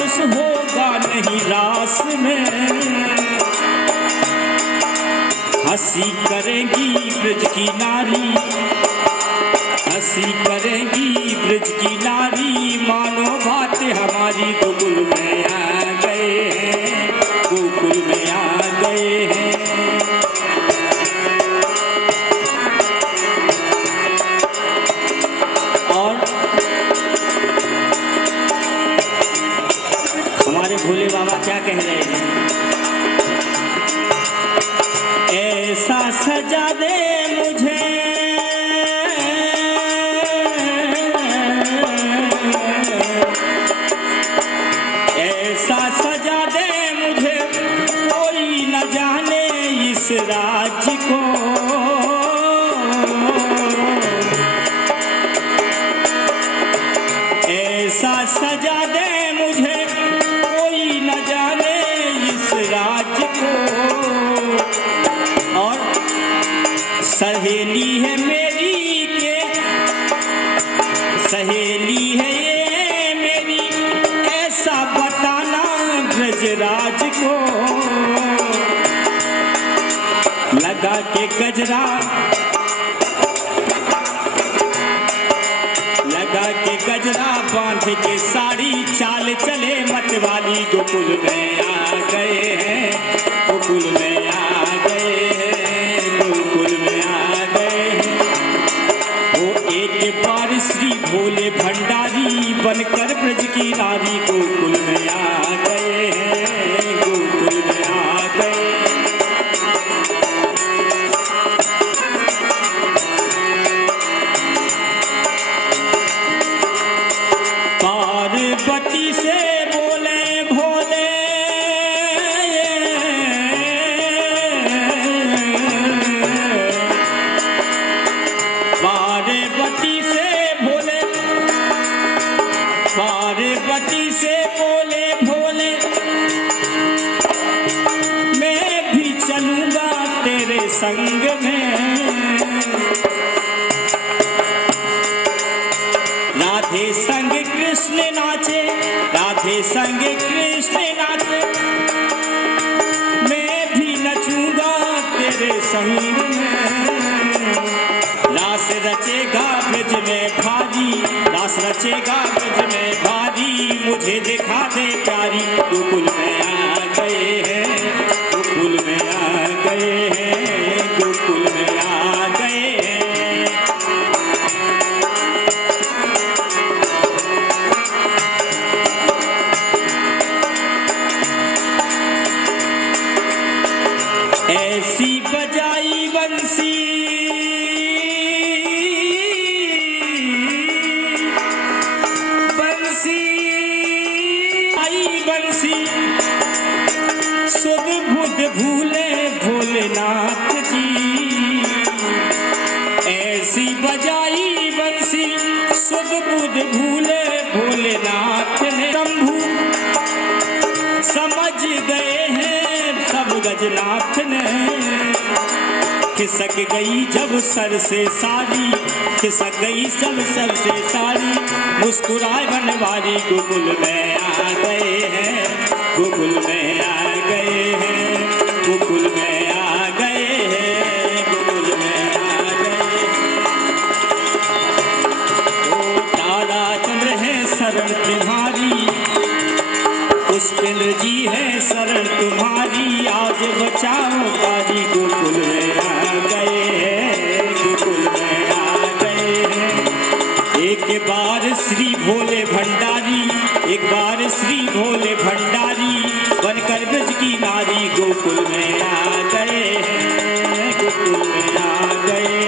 मानुष होगा नहीं रास में। हंसी करेगी ब्रज की नारी, हंसी करेगी ब्रज की नारी, मानो बात हमारी गोकुल में आ गए हैं, गोकुल में आ गए हैं। और हमारे भोले बाबा क्या कह रहे हैं? ऐसा सजा दे मुझे, ऐसा सजा दे मुझे, कोई न जाने इस राज्य को। ऐसा सजा दे मुझे, कोई न जाने इस राज्य को। और सहेली है मेरी के, सहेली है ये मेरी, ऐसा बताना ब्रजराज को। लगा के गजरा, लगा के गजरा, बांध के साड़ी, चाल चले मतवाली, गोकुल में आ गए हैं, गोकुल में आ गए हैं, गोकुल में आ गए हैं। वो एक बार श्री भोले भंडारी बनकर ब्रज की नारी, गोकुल में आ गए हैं, गोकुल में आ गए। पार्वती से बोले भोले, पार्वती से बोले, पार्वती से बोले भोले, मैं भी चलूंगा तेरे संग में। राधे संग कृष्ण नाचे, राधे संग कृष्ण नाचे, मैं भी नचूंगा तेरे संग में। रास रचेगा ब्रज में भारी, रास रचेगा ब्रज में भारी, मुझे दिखा दे प्यारी, गोकुल में आ गए हैं, गोकुल में आ गए हैं, गोकुल में आ गए हैं। ऐसी बजाई बंसी, बंसी आई बंसी, सुध बुध भूले भोलेनाथ जी। ऐसी बजाई बंसी, सुध बुध भूले भोलेनाथ ने। शंभू समझ गए हैं सब गजनाथ ने। खिसक गई जब सर से साड़ी, खिसक गई सब सर से साड़ी, मुस्कुराए बनवारी, गोकुल में आ गए हैं, गोकुल में आ गए हैं, गोकुल में आ गए हैं, गोकुल में आ गए। ओ तारा चंद्र है शरण तुम्हारी, पुष्पेंद्र जी है शरण तुम्हारी, आज बचाओ बारी, गोकुल में आ गए हैं, गोकुल में आ गए हैं। एक बार श्री भोले भंडारी, एक बार श्री भोले भंडारी बनकर ब्रज की नारी, गोकुल में आ गए हैं, गोकुल में आ गए,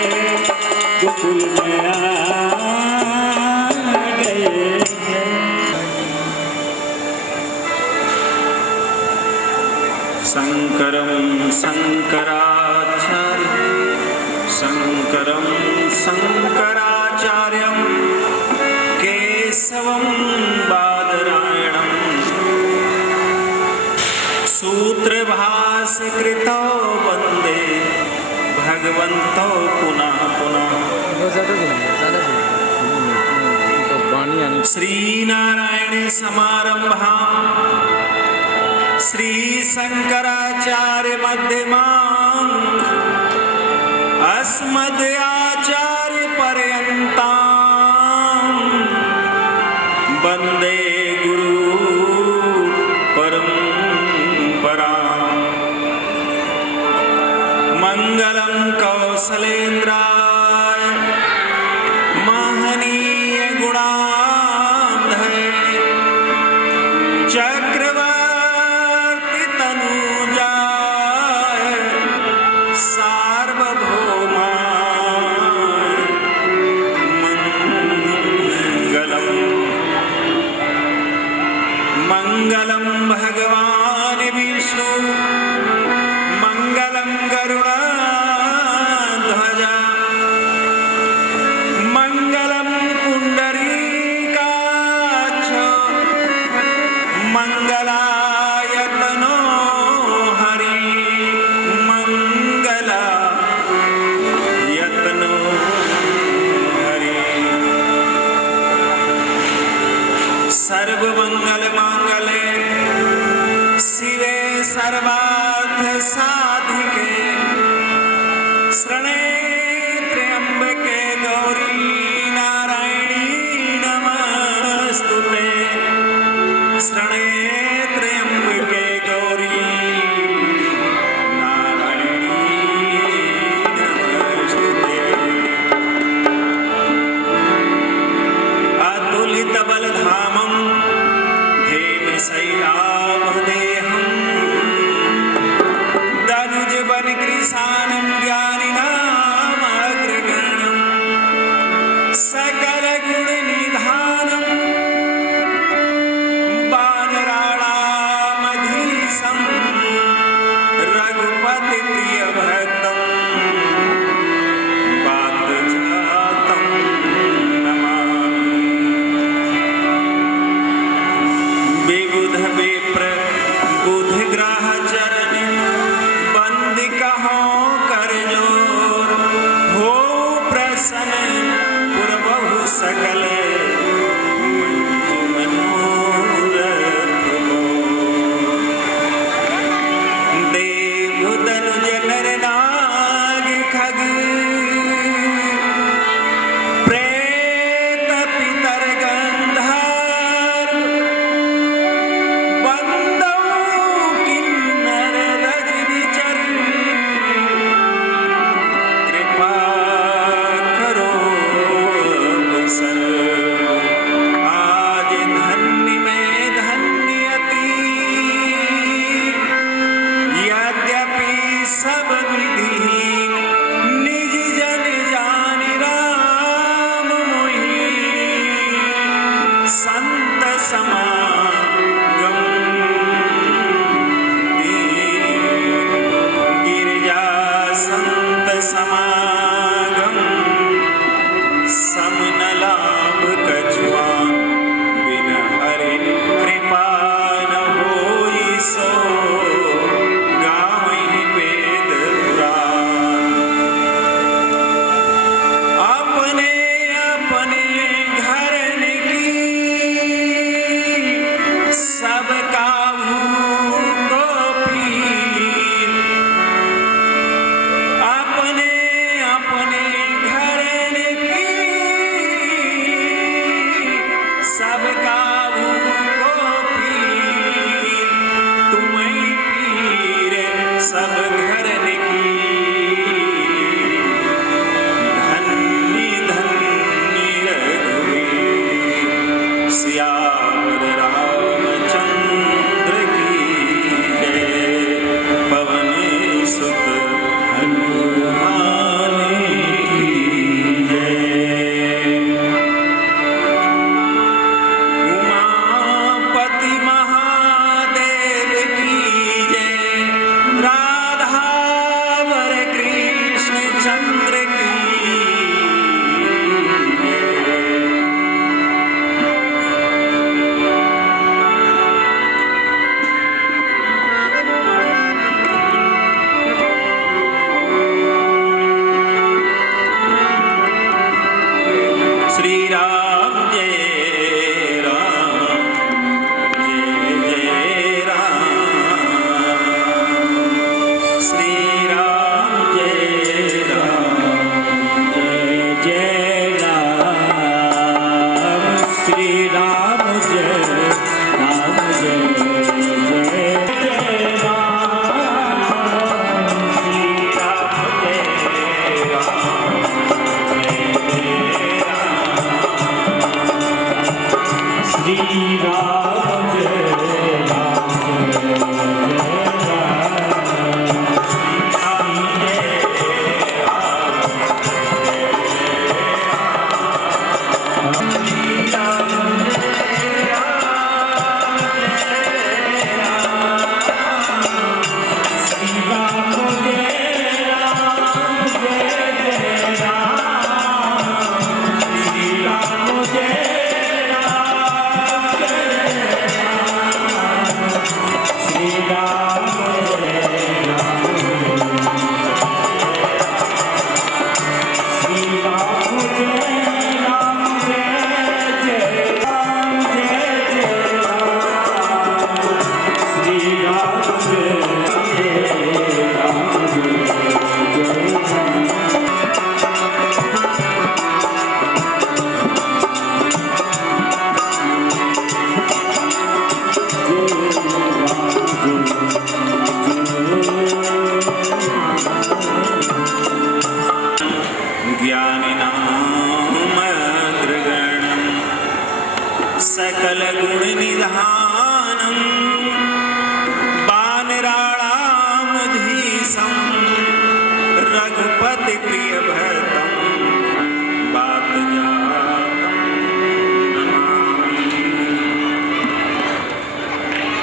गोकुल में आ गए हैं। शंकरं शंकराचार्यं, शंकरं शंकराचार्यं, केशवं बादरायणं, सूत्रभाष्यकृतौ वन्दे भगवन्तौ पुनः पुनः। श्रीनारायणे समारंभां शंकराचार्य मध्यमाम् अस्मदाचार्य पर्यन्ताम् वन्दे गुरु परम्पराम्। मङ्गलं कौसलेन्द्राय महनीय गुणाढ्य चक्रवर्ती तनुजाय सार्वभौमाय मङ्गलम्। मङ्गलं भगवान् विष्णु मङ्गलं गरुडध्वज मङ्गलं पुण्डरीकाक्ष मङ्गलायतनो हरि मङ्गलायतनो हरि। सर्वमङ्गलमाङ्गल्ये शिवे सर्वार्थ साधिके शरणे त्र्यम्बके गौरी नारायणी नमस्तुते। शरणे त्र्यम्बके गौरी नारायणी नमस्तुते। अतुलितबलधामं हेमशैलामदेहम् दनुजवनकृशानं ज्ञानिनामग्रगण्यं सकलगुणनिधानं वानराणामधीशं रघुपतिप्रियभक्तं पार्थजातं नमामि। विबुध विप्र बुध ग्रह चरण बंदी कहो कर जो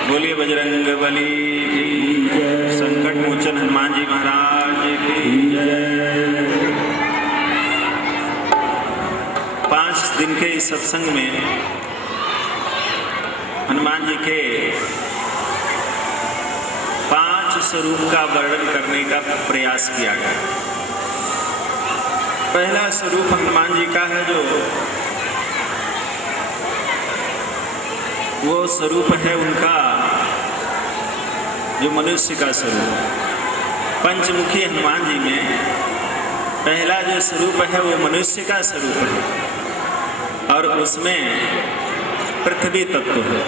बोलिए बजरंग बली की जय। संकट मोचन हनुमान जी महाराज की जय। 5 दिन के इस सत्संग में हनुमान जी के 5 स्वरूप का वर्णन करने का प्रयास किया गया। पहला स्वरूप हनुमान जी का है जो वो स्वरूप है उनका जो मनुष्य का स्वरूप। पंचमुखी हनुमान जी में पहला जो स्वरूप है वो मनुष्य का स्वरूप है और उसमें पृथ्वी तत्व है।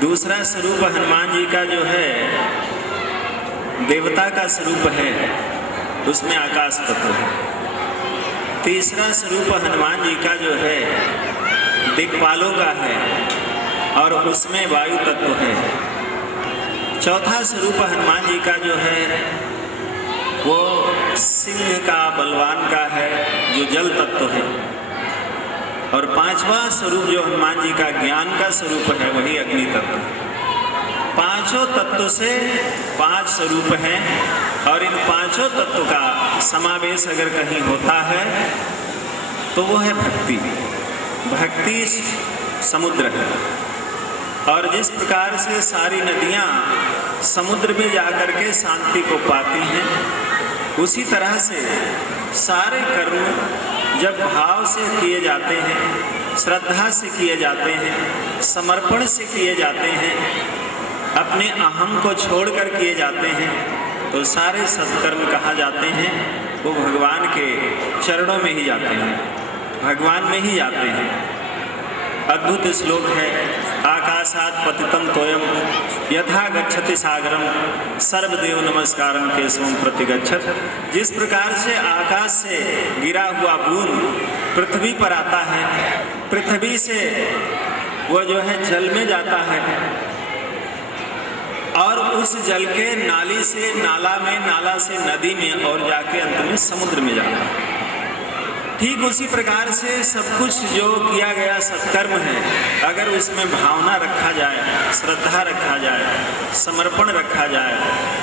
दूसरा स्वरूप हनुमान जी का जो है देवता का स्वरूप है, उसमें आकाश तत्व है। तीसरा स्वरूप हनुमान जी का जो है दिक्पालों का है और उसमें वायु तत्व है। चौथा स्वरूप हनुमान जी का जो है वो सिंह का बलवान का है जो जल तत्व है। और 5वां स्वरूप जो हनुमान जी का ज्ञान का स्वरूप है वही अग्नि तत्व है। पांचों तत्व से 5 स्वरूप हैं और इन पांचों तत्व का समावेश अगर कहीं होता है तो वो है भक्ति। भक्ति समुद्र है और जिस प्रकार से सारी नदियाँ समुद्र में जाकर के शांति को पाती हैं, उसी तरह से सारे कर्म जब भाव से किए जाते हैं, श्रद्धा से किए जाते हैं, समर्पण से किए जाते हैं, अपने अहम को छोड़कर किए जाते हैं, तो सारे सत्कर्म कहाँ जाते हैं? वो भगवान के चरणों में ही जाते हैं, भगवान में ही जाते हैं। अद्भुत श्लोक है, आकाशात् पतितं तोयम यथा गच्छति सागरम सर्वदेव नमस्कारम केशवम प्रतिगच्छत। जिस प्रकार से आकाश से गिरा हुआ बूंद पृथ्वी पर आता है, पृथ्वी से वो जो है जल में जाता है और उस जल के नाली से नाला में, नाला से नदी में और जाके अंत में समुद्र में जाता है। ठीक उसी प्रकार से सब कुछ जो किया गया सत्कर्म है, अगर उसमें भावना रखा जाए, श्रद्धा रखा जाए, समर्पण रखा जाए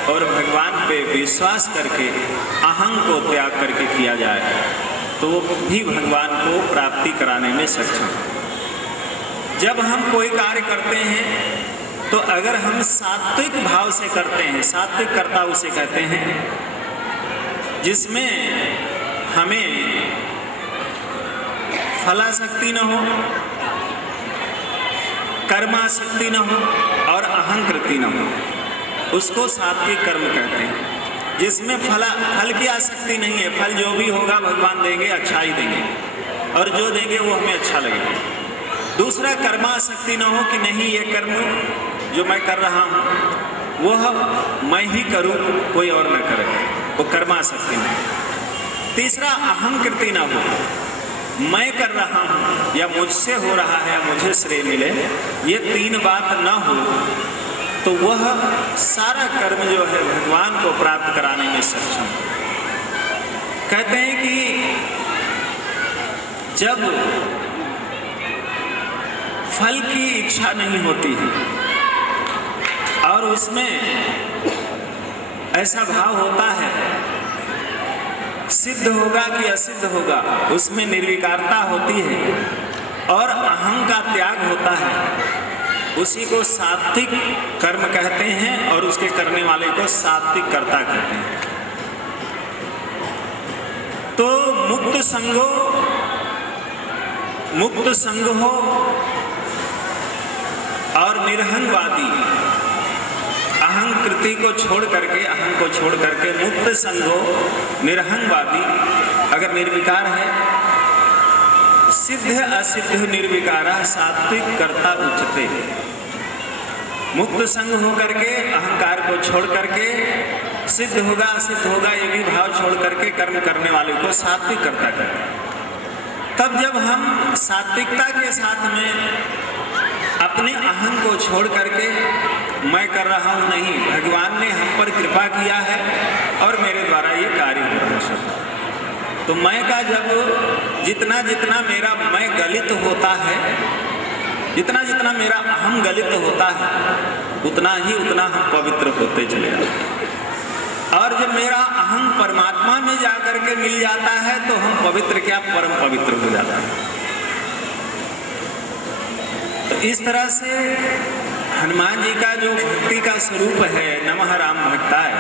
और भगवान पे विश्वास करके अहं को त्याग करके किया जाए तो वो भी भगवान को प्राप्ति कराने में सक्षम है। जब हम कोई कार्य करते हैं तो अगर हम सात्विक भाव से करते हैं, सात्विक कर्ता उसे कहते हैं, जिसमें हमें फलाशक्ति न हो, कर्माशक्ति न हो और अहंकृति न हो, उसको सात्विक कर्म कहते हैं। जिसमें फल की आसक्ति नहीं है, फल जो भी होगा भगवान देंगे, अच्छा ही देंगे और जो देंगे वो हमें अच्छा लगेगा। दूसरा कर्माशक्ति न हो कि नहीं ये कर्म जो मैं कर रहा हूँ वह मैं ही करूँ, कोई और न करे, वो कर्माशक्ति नहीं। तीसरा अहंकृति न हो, मैं कर रहा हूँ या मुझसे हो रहा है या मुझे श्रेय मिले, ये 3 बात न हो तो वह सारा कर्म जो है भगवान को प्राप्त कराने में सक्षम। कहते हैं कि जब फल की इच्छा नहीं होती है और उसमें ऐसा भाव होता है सिद्ध होगा कि असिद्ध होगा, उसमें निर्विकारता होती है और अहं का त्याग होता है, उसी को सात्विक कर्म कहते हैं और उसके करने वाले को सात्विक कर्ता कहते हैं। तो मुक्त संग हो और निरहंगवादी, अहंकृति को छोड़ करके, अहं को छोड़ करके मुक्त संगो निरहंगवादी अगर निर्विकार है, सिद्ध असिद्ध निर्विकारा सात्विक कर्ता उच्चते। मुक्त संग होकर के अहंकार को छोड़ करके सिद्ध होगा असिद्ध होगा ये भी भाव छोड़ करके कर्म करने वाले को सात्विक कर्ता कहते हैं। तब जब हम सात्विकता के साथ में अपने अहं को छोड़ करके मैं कर रहा हूँ, नहीं, भगवान ने हम पर कृपा किया है और मेरे द्वारा ये कार्य हो रहा है, तो मैं का जब जितना जितना मेरा मैं गलित होता है जितना जितना मेरा अहम गलित होता है उतना हम पवित्र होते चले जाते हैं। और जब मेरा अहम परमात्मा में जाकर के मिल जाता है तो हम पवित्र क्या परम पवित्र हो जाता है। तो इस तरह से हनुमान जी का जो भक्ति का स्वरूप है नमः राम भक्ताय,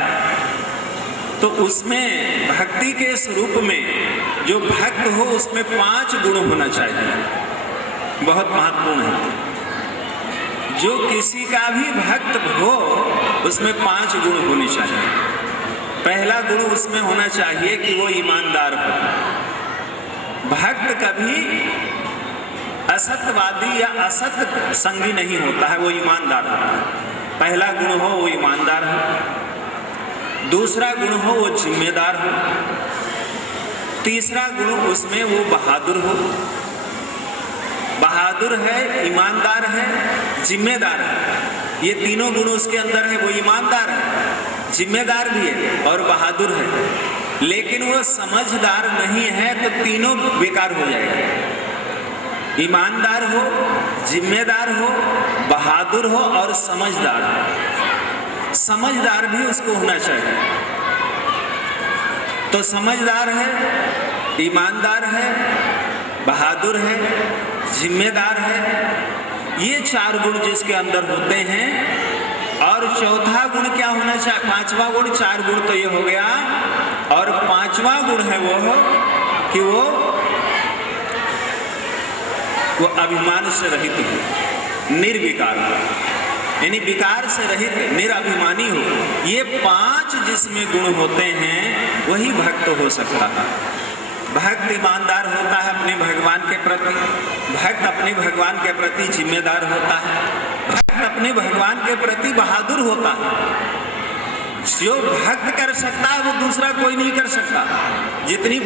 तो उसमें भक्ति के स्वरूप में जो भक्त हो उसमें 5 गुण होना चाहिए, बहुत महत्वपूर्ण है। जो किसी का भी भक्त हो उसमें 5 गुण होने चाहिए। पहला गुण उसमें होना चाहिए कि वो ईमानदार हो। भक्त कभी असत्यवादी या असत्य संगी नहीं होता है, वो ईमानदार होता है। पहला गुण हो वो ईमानदार हो। दूसरा गुण हो वो जिम्मेदार हो। तीसरा गुण उसमें वो बहादुर हो। बहादुर है, ईमानदार है, जिम्मेदार है, ये तीनों गुण उसके अंदर है। वो ईमानदार है, जिम्मेदार भी है और बहादुर है, लेकिन वो समझदार नहीं है तो तीनों बेकार हो जाएगा। ईमानदार हो, जिम्मेदार हो, बहादुर हो और समझदार हो। समझदार भी उसको होना चाहिए। तो समझदार है, ईमानदार है, बहादुर है, जिम्मेदार है, ये 4 गुण जिसके अंदर होते हैं। और चौथा गुण क्या होना चाहिए? 5वां गुण, 4 गुण तो ये हो गया, और 5वां गुण है वो कि वो अभिमान से रहित हो, निर्विकार हो, यानी विकार से रहित निराभिमानी हो। ये 5 जिसमें गुण होते हैं वही भक्त हो सकता है। भक्त ईमानदार होता है अपने भगवान के प्रति, भक्त अपने भगवान के प्रति जिम्मेदार होता है, भक्त अपने भगवान के प्रति बहादुर होता है। जो भक्त कर सकता है वो दूसरा कोई नहीं कर सकता। जितनी